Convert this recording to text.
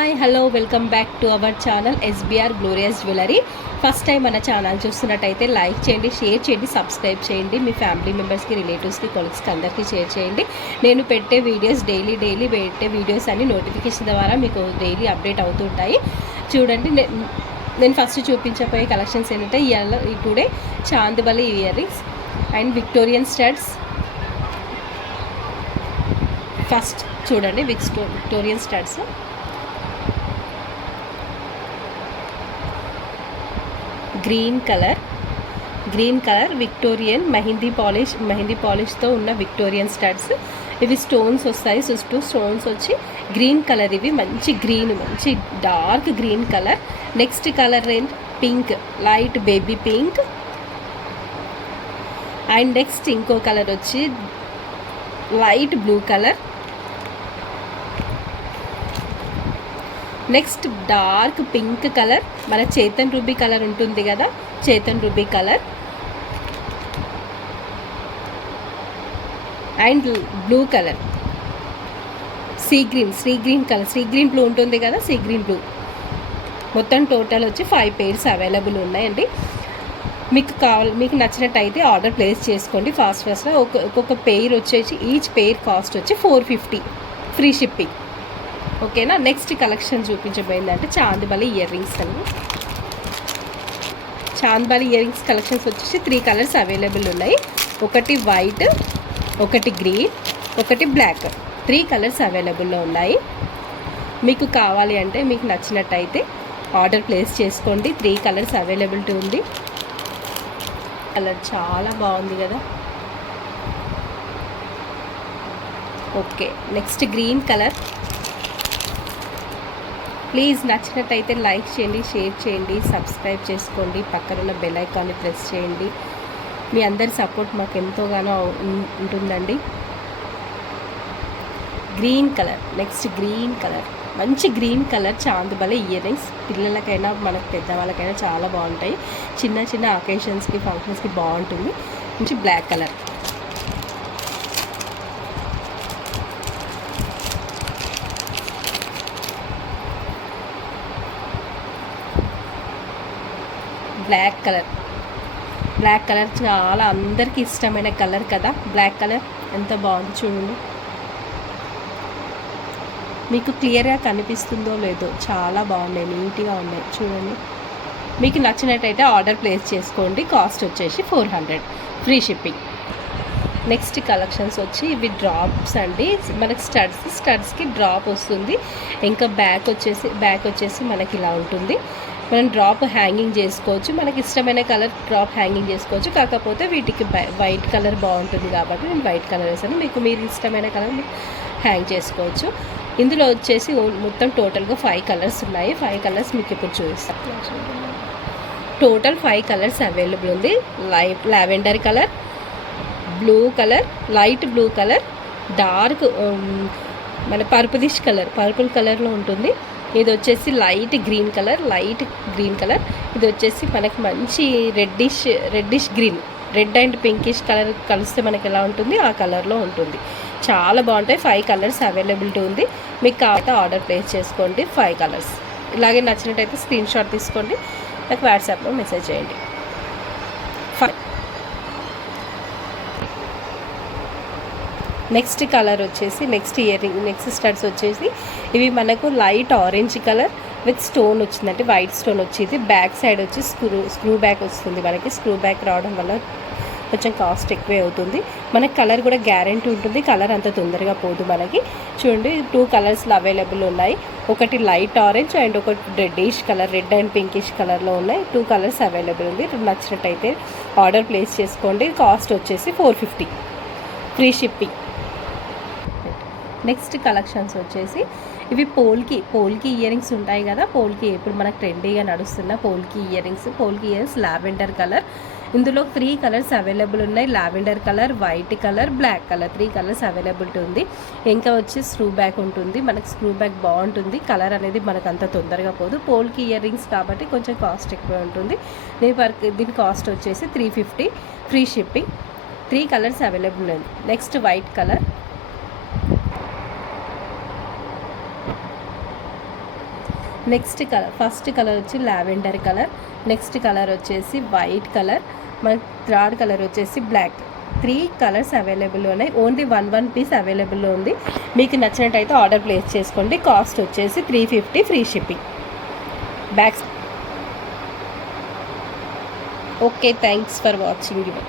Hi hello welcome back to our channel SBR glorious jewellery. First time మన channel చూస్తున్నట్టయితే like చేయండి, share చేయండి, subscribe చేయండి. మీ family మెంబర్స్కి, రిలేటివ్స్కి, కొలీగ్స్కి అందరికీ షేర్ చేయండి. నేను పెట్టే వీడియోస్ డైలీ పెట్టే వీడియోస్ అన్ని నోటిఫికేషన్ ద్వారా మీకు డైలీ అప్డేట్ అవుతుంటాయి. చూడండి, నేను ఫస్ట్ చూపించబోయే కలెక్షన్స్ ఏంటంటే today chandbali ear rings and Victorian studs. First చూడండి Victorian studs. Green colour Victorian mehndi పాలిష్తో ఉన్న విక్టోరియన్ స్టడ్స్. ఇవి స్టోన్స్ వస్తాయి, చుట్టూ స్టోన్స్ వచ్చి గ్రీన్ కలర్. ఇవి మంచి dark green colour. Next colour ఏంటి? Pink, light baby pink. And next ఇంకో కలర్ వచ్చి light blue colour. Next dark pink colour, మన చేతన్ రూబీ కలర్ ఉంటుంది కదా, Chetan ruby colour. And blue colour, sea green colour, sea green blue ఉంటుంది కదా, sea green blue. మొత్తం total వచ్చి 5 pairs available ఉన్నాయండి. మీకు నచ్చినట్టయితే ఆర్డర్ ప్లేస్ చేసుకోండి ఫాస్ట్గా. ఒక్కొక్క పెయిర్ వచ్చేసి ఈచ్ పెయిర్ కాస్ట్ వచ్చి 450, ఫ్రీ షిప్పింగ్. ఓకేనా. నెక్స్ట్ కలెక్షన్ చూపించబోయిందంటే చాందిబలి ఇయర్ రింగ్స్ అండి. చాందిబలి ఇయర్ రింగ్స్ కలెక్షన్స్ వచ్చేసి 3 కలర్స్ అవైలబుల్ ఉన్నాయి. ఒకటి వైట్, ఒకటి గ్రీన్, ఒకటి బ్లాక్. 3 కలర్స్ అవైలబుల్లో ఉన్నాయి. మీకు కావాలి అంటే మీకు నచ్చినట్టయితే ఆర్డర్ ప్లేస్ చేసుకోండి. 3 కలర్స్ అవైలబిలిటీ ఉంది. కలర్ చాలా బాగుంది కదా. Okay, next green colour. Please నచ్చినట్టయితే లైక్ చేయండి, షేర్ చేయండి, సబ్స్క్రైబ్ చేసుకోండి, పక్కనున్న బెల్ ఐకాన్ని ప్రెస్ చేయండి. మీ అందరి సపోర్ట్ మాకు ఎంతోగానో ఉంటుందండి. Green colour, next green colour, మంచి green colour chandbali ear rings. పిల్లలకైనా మనకు పెద్దవాళ్ళకైనా చాలా బాగుంటాయి. చిన్న అకేషన్స్కి, ఫంక్షన్స్కి బాగుంటుంది. మంచి బ్లాక్ కలర్. బ్లాక్ కలర్ చాలా అందరికీ ఇష్టమైన కలర్ కదా. బ్లాక్ కలర్ ఎంత బాగుంది చూడండి. మీకు క్లియర్గా కనిపిస్తుందో లేదో, చాలా బాగున్నాయి, నీట్గా ఉన్నాయి చూడండి. మీకు నచ్చినట్టయితే ఆర్డర్ ప్లేస్ చేసుకోండి. కాస్ట్ వచ్చేసి 400, ఫ్రీ షిప్పింగ్. నెక్స్ట్ కలెక్షన్స్ వచ్చి ఇవి డ్రాప్స్ అండి. మనకి స్టడ్స్కి డ్రాప్ వస్తుంది. ఇంకా బ్యాక్ వచ్చేసి మనకి ఇలా ఉంటుంది. మనం డ్రాప్ హ్యాంగింగ్ చేసుకోవచ్చు. మనకి ఇష్టమైన కలర్ డ్రాప్ హ్యాంగింగ్ చేసుకోవచ్చు. కాకపోతే వీటికి వైట్ కలర్ బాగుంటుంది కాబట్టి నేను వైట్ కలర్ వేసాను. మీరు ఇష్టమైన కలర్ హ్యాంగ్ చేసుకోవచ్చు. ఇందులో వచ్చేసి మొత్తం టోటల్గా 5 కలర్స్ ఉన్నాయి. 5 కలర్స్ మీకు ఇప్పుడు చూపిస్తాను. టోటల్ 5 కలర్స్ అవైలబుల్ ఉంది. Lavender colour, blue colour, light blue colour, dark మన పర్పుల్ కలర్లో ఉంటుంది. ఇది వచ్చేసి లైట్ గ్రీన్ కలర్. ఇది వచ్చేసి మనకి మంచి reddish green, red and pinkish colour కలిస్తే మనకి ఎలా ఉంటుంది ఆ కలర్లో ఉంటుంది. చాలా బాగుంటాయి. 5 కలర్స్ అవైలబిలిటీ ఉంది. మీకు కావాలంటే ఆర్డర్ ప్లేస్ చేసుకోండి. 5 కలర్స్. ఇలాగే నచ్చినట్టయితే స్క్రీన్ షాట్ తీసుకోండి, నాకు వాట్సాప్లో మెసేజ్ చేయండి. నెక్స్ట్ కలర్ వచ్చేసి నెక్స్ట్ స్టడ్స్ వచ్చేసి ఇవి మనకు light orange colour with stone వచ్చిందంటే వైట్ స్టోన్ వచ్చింది. బ్యాక్ సైడ్ వచ్చి స్క్రూ బ్యాక్ వస్తుంది. మనకి స్క్రూ బ్యాక్ రావడం వల్ల కొంచెం కాస్ట్ ఎక్కువే అవుతుంది. మనకి కలర్ కూడా గ్యారెంటీ ఉంటుంది. కలర్ అంత తొందరగా పోదు. మనకి చూడండి 2 కలర్స్లో అవైలబుల్ ఉన్నాయి. ఒకటి లైట్ ఆరెంజ్ అండ్ ఒకటి reddish colour, red and pinkish కలర్లో ఉన్నాయి. 2 కలర్స్ అవైలబుల్ ఉంది. నచ్చినట్టయితే ఆర్డర్ ప్లేస్ చేసుకోండి. కాస్ట్ వచ్చేసి 450, ఫ్రీ షిప్పింగ్. నెక్స్ట్ కలెక్షన్స్ వచ్చేసి ఇవి పోల్కి ఇయర్ రింగ్స్ ఉంటాయి కదా. ఇప్పుడు మనకు ట్రెండీగా నడుస్తున్న పోల్కి ఇయర్స్ లావెండర్ కలర్. ఇందులో 3 కలర్స్ అవైలబుల్ ఉన్నాయి. Lavender colour, white colour, black colour. 3 colours availability ఉంది. ఇంకా వచ్చి స్క్రూ బ్యాక్ ఉంటుంది. మనకి స్క్రూ బ్యాక్ బాగుంటుంది. కలర్ అనేది మనకు అంత తొందరగా పోదు. పోల్కి ఇయర్ రింగ్స్ కాబట్టి కొంచెం కాస్ట్ ఎక్కువ ఉంటుంది. దీని కాస్ట్ వచ్చేసి 350, ఫ్రీ షిప్పింగ్. 3 కలర్స్ అవైలబుల్ ఉంది. Next white colour, next colour, first colour వచ్చి లావెండర్ కలర్, నెక్స్ట్ కలర్ వచ్చేసి వైట్ కలర్, మనకి థర్డ్ కలర్ వచ్చేసి బ్లాక్. 3 కలర్స్ అవైలబుల్ ఉన్నాయి. ఓన్లీ 1 పీస్ అవైలబుల్లో ఉంది. మీకు నచ్చినట్టయితే ఆర్డర్ ప్లేస్ చేసుకోండి. కాస్ట్ వచ్చేసి 350 free shipping. Bags. Okay, thanks for watching.